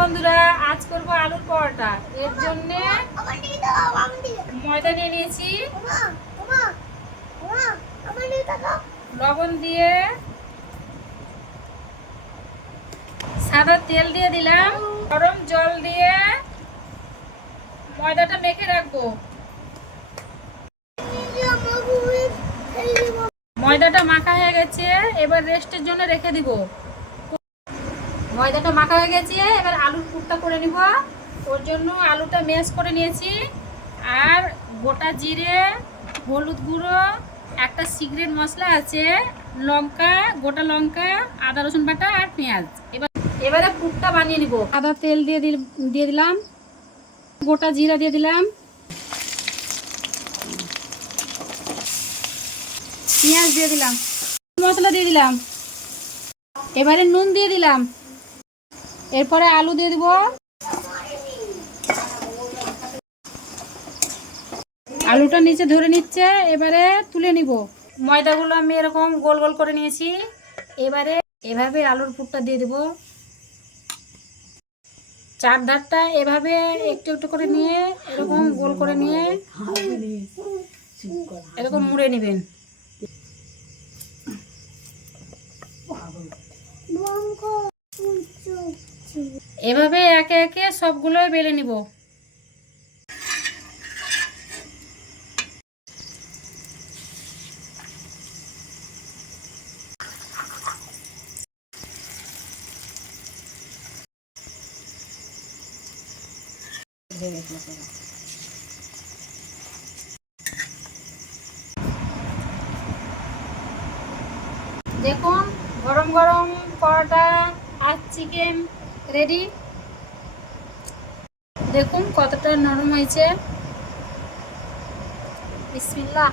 বন্ধুরা, আজ করব আলুর পরোটা। এর জন্য ময়দা নিয়ে নিয়েছি, লবণ দিয়ে সাদা তেল দিয়ে দিলাম, গরম জল দিয়ে ময়দাটা মেখে রাখবো। ময়দাটা মাখা হয়ে গেছে, এবার রেস্টের জন্য রেখে দিব। ময়দাটা মাখা হয়ে গেছে, এবার আলুর পুরটা করে নিব। ওর জন্য আলুটা ম্যাশ করে নিয়েছি, আর গোটা জিরে, হলুদ গুঁড়ো, একটা সিক্রেট মশলা আছে, লঙ্কা, গোটা লঙ্কা, আদা রসুন বাটা আর পেঁয়াজ। এবারে পুরটা বানিয়ে নিব। আদা তেল দিয়ে দিলাম, গোটা জিরা দিয়ে দিলাম, পেঁয়াজ দিয়ে দিলাম, মশলা দিয়ে দিলাম, এবারে নুন দিয়ে দিলাম, এরপরে আলু দিয়ে দিব। আলুটা নিচে ধরে নিচ্ছে, এবারে তুলে নিব। ময়দাগুলো আমি এরকম গোল গোল করে নিয়েছি, এবারে এভাবে আলুর পুরটা দিয়ে দেব। চার ধারটা এভাবে একটু একটু করে নিয়ে এরকম গোল করে নিয়ে এরকম মুড়ে নেবেন। এভাবে একে একে সবগুলোই বেলে নিব। দেখুন, গরম গরম পরোটা আর চিকেন রেডি। দেখুন কতটা নরম হয়েছে। বিসমিল্লাহ।